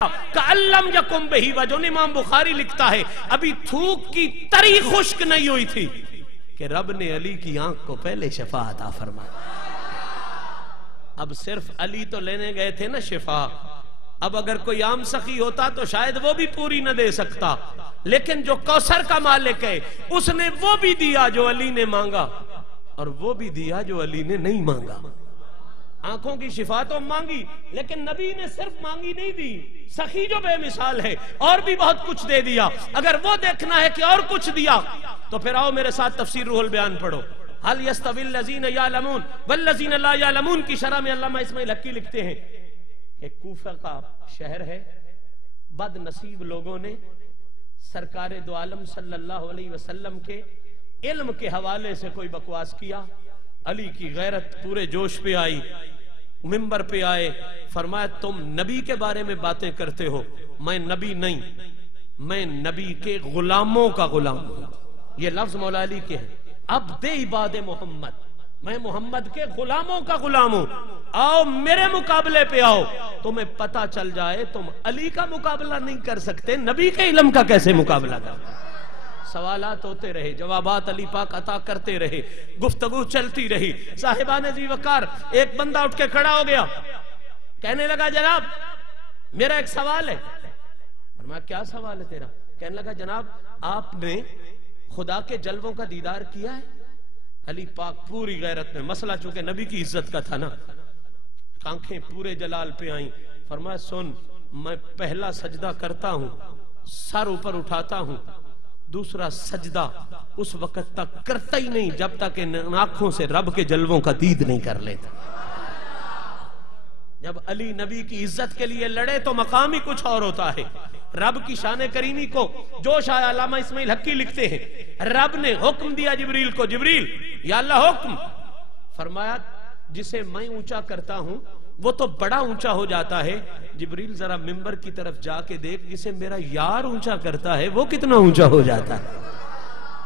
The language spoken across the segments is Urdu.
کَأَلَّمْ يَكُنْ بِهِ وَجُنْ امام بخاری لکھتا ہے ابھی تھوک کی تری خشک نہیں ہوئی تھی کہ رب نے علی کی آنکھ کو پہلے شفا عطا فرمایا۔ اب صرف علی تو لینے گئے تھے نا شفا، اب اگر کوئی عام سخی ہوتا تو شاید وہ بھی پوری نہ دے سکتا، لیکن جو کوثر کا مالک ہے اس نے وہ بھی دیا جو علی نے مانگا، اور وہ بھی دیا جو علی نے نہیں مانگا۔ آنکھوں کی شفا تو مانگی لیکن نبی نے صرف مانگی نہیں دی، سخی جو بے مثال ہے اور بھی بہت کچھ دے دیا۔ اگر وہ دیکھنا ہے کہ اور کچھ دیا تو پھر آؤ میرے ساتھ تفسیر روح البیان پڑھو۔ هل يستوي الذين يعلمون والذين لا يعلمون کی شرح میں علامہ اسماعیل حقی لکھتے ہیں کہ کوفہ کا شہر ہے، بد نصیب لوگوں نے سرکار دو عالم صلی اللہ علیہ وسلم کے علم کے حوالے سے کوئی بکواس کیا۔ علی کی غیرت پورے جوش پہ آئی، منبر پہ آئے، فرمایا تم نبی کے بارے میں باتیں کرتے ہو، میں نبی نہیں، میں نبی کے غلاموں کا غلام ہوں۔ یہ لفظ مولا علی کے ہیں، عبد عباد محمد، میں محمد کے غلاموں کا غلام ہوں، آؤ میرے مقابلے پہ آؤ، تمہیں پتہ چل جائے تم علی کا مقابلہ نہیں کر سکتے، نبی کے علم کا کیسے مقابلہ کرتے۔ سوالات ہوتے رہے، جوابات علی پاک عطا کرتے رہے، گفتگو چلتی رہی۔ صاحبان ذی وقار ایک بندہ اٹھ کے کھڑا ہو گیا، کہنے لگا جناب میرا ایک سوال ہے۔ فرمایا کیا سوال ہے تیرا؟ کہنے لگا جناب آپ نے خدا کے جلووں کا دیدار کیا ہے؟ علی پاک پوری غیرت میں، مسئلہ چونکہ نبی کی عزت کا تھا نا، آنکھیں پورے جلال پہ آئیں۔ فرمایا سن، میں پہلا سجدہ کرتا ہوں، سر اوپر اٹھاتا ہوں، دوسرا سجدہ اس وقت تک کرتا ہی نہیں جب تک ان آنکھوں سے رب کے جلووں کا دید نہیں کر لیتا۔ جب علی نبی کی عزت کے لیے لڑے تو مقام ہی کچھ اور ہوتا ہے۔ رب کی شان کریمی کو جوش آیا، علامہ اسماعیل حقی لکھتے ہیں رب نے حکم دیا جبریل کو، جبریل یا اللہ حکم، فرمایا جسے میں اونچا کرتا ہوں وہ تو بڑا اونچا ہو جاتا ہے، جبریل ذرا منبر کی طرف جا کے دیکھ جسے میرا یار اونچا کرتا ہے وہ کتنا اونچا ہو جاتا ہے۔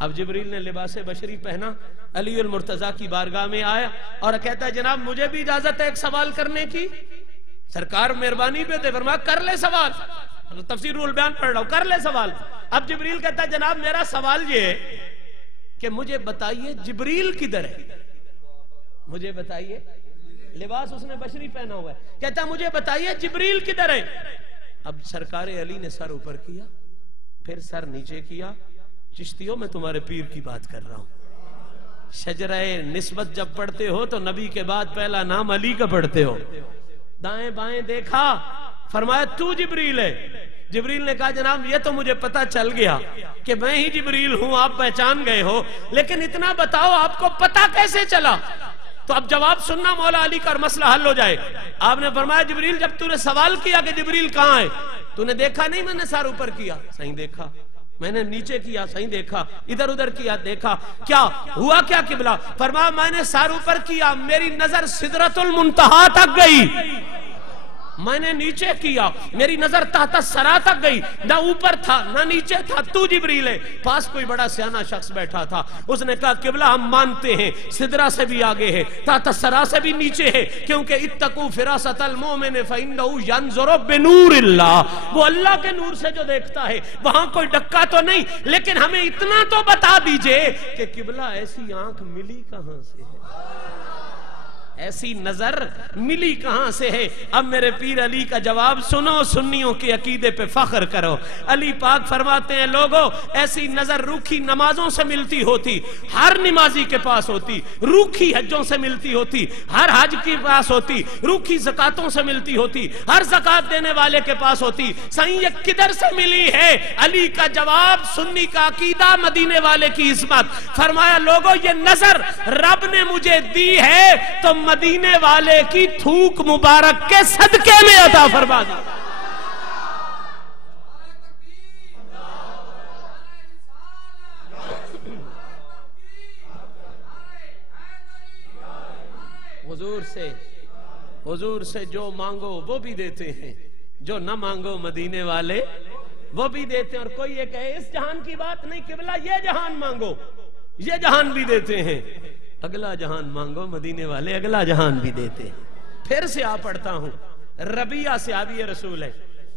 اب جبریل نے لباس بشری پہنا، علی المرتضیٰ کی بارگاہ میں آیا اور کہتا ہے جناب مجھے بھی اجازت ہے ایک سوال کرنے کی؟ سرکار مہربانی پہ دے، فرمایا کر لے سوال، تفسیر روح البیان پڑھ رہا ہوں، کر لے سوال۔ اب جبریل کہتا ہے جناب میرا سوال یہ ہے کہ مجھے بتائیے جبریل کدھر ہے؟ مجھے بتائیے، لباس اس نے بشری پہنا ہوا ہے، کہتا ہے مجھے بتائیے جبریل کدھر ہے؟ اب سرکار علی نے سر اوپر کیا، پھر سر نیچے کیا، چشتیوں میں تمہارے پیر کی بات کر رہا ہوں، شجرہ نسبت جب پڑھتے ہو تو نبی کے بعد پہلا نام علی کا پڑھتے ہو۔ دائیں بائیں دیکھا، فرمایا تو جبریل ہے؟ جبریل نے کہا جناب یہ تو مجھے پتا چل گیا کہ میں ہی جبریل ہوں، آپ پہچان گئے ہو، لیکن اتنا بتاؤ آپ کو پتا کیسے چلا؟ تو اب جواب سننا مولا علی کا اور مسئلہ حل ہو جائے۔ آپ نے فرمایا جبریل جب تو نے سوال کیا کہ جبریل کہاں ہے، تو نے دیکھا نہیں میں نے سر اوپر کیا؟ صحیح دیکھا۔ میں نے نیچے کیا؟ صحیح دیکھا۔ ادھر ادھر کیا؟ دیکھا۔ کیا ہوا کیا قبلہ؟ فرمایا میں نے سر اوپر کیا، میری نظر سدرۃ المنتہا تک گئی، میں نے نیچے کیا، میری نظر تحت سرا تک گئی، نہ اوپر تھا نہ نیچے تھا، تو جبریل ہے۔ پاس کوئی بڑا سیانا شخص بیٹھا تھا، اس نے کہا قبلہ ہم مانتے ہیں سدرا سے بھی آگے ہے، تحت سرا سے بھی نیچے ہے، کیونکہ اتقوا فراست المؤمن فإنه ينظر بنور اللہ، وہ اللہ کے نور سے جو دیکھتا ہے، وہاں کوئی ڈکا تو نہیں، لیکن ہمیں اتنا تو بتا دیجئے کہ قبلہ ایسی آنکھ ملی کہاں سے ہے، ایسی نظر ملی کہاں سے ہے؟ اب میرے پیر علی کا جواب سنو، سنیوں کے عقیدے پہ فخر کرو۔ علی پاک فرماتے ہیں لوگوں ایسی نظر روکھی نمازوں سے ملتی ہوتی، ہر نمازی کے پاس ہوتی، روکھی حجوں سے ملتی ہوتی، ہر حج کے پاس ہوتی، روکھی زکاتوں سے ملتی ہوتی، ہر زکات دینے والے کے پاس ہوتی، صحیح یہ کدھر سے ملی ہے؟ علی کا جواب، سنی کا عقیدہ، مدینے والے کی عظمت۔ فرمایا لوگوں یہ نظر رب نے مجھے دی ہے تو مدینے والے کی تھوک مبارک کے صدقے میں عطا فرما دی۔ حضور سے جو مانگو وہ بھی دیتے ہیں، جو نہ مانگو مدینے والے وہ بھی دیتے ہیں۔ اور کوئی یہ کہے اس جہان کی بات نہیں، قبلہ یہ جہان مانگو، یہ جہان بھی دیتے ہیں، اگلا جہان مانگو مدینے والے اگلا جہان بھی دیتے ہیں۔ پھر سے آ پڑھتا ہوں، ربیہ صحابی رسول ہے،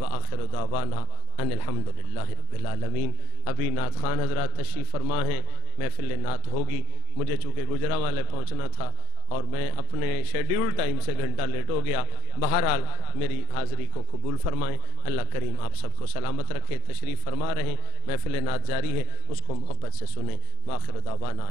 وآخر دعوانا ان الحمدللہ رب العالمین۔ ابھی نعت خوان حضرات تشریف فرما ہیں، محفل نعت ہوگی، مجھے چونکہ گجرانوالے پہنچنا تھا اور میں اپنے شیڈیول ٹائم سے گھنٹہ لیٹ ہو گیا، بہرحال میری حاضری کو قبول فرمائیں، اللہ کریم آپ سب کو سلامت رکھے۔ تشریف فرما رہے ہیں، محفل نعت جاری ہے، اس کو محبت سے سنیں۔ وآخر دعوانا